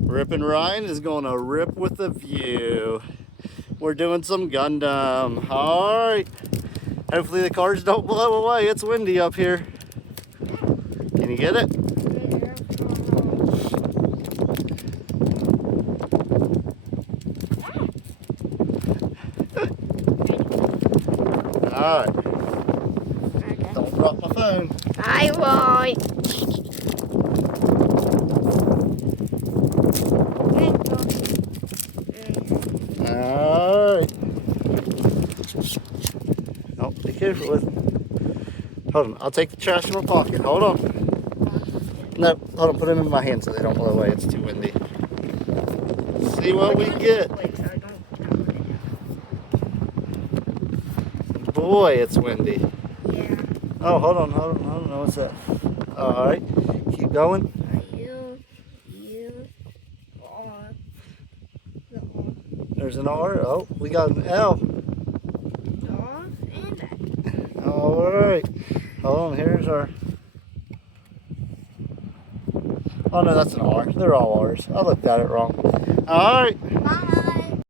RippinRyan is going to rip with a view. We're doing some Gundam. Alright. Hopefully the cars don't blow away. It's windy up here. Can you get it? Alright. Don't drop my phone. I won't. Alright. Oh, be careful with it. Hold on, I'll take the trash in my pocket. Hold on. No, hold on, put them in my hand so they don't blow away. It's too windy. See what we get. Boy, it's windy. Yeah. Oh, hold on. I don't know what's that. Alright, keep going. There's an R. Oh, we got an L. Alright. Hold on, here's our... Oh no, that's an R. They're all R's. I looked at it wrong. Alright.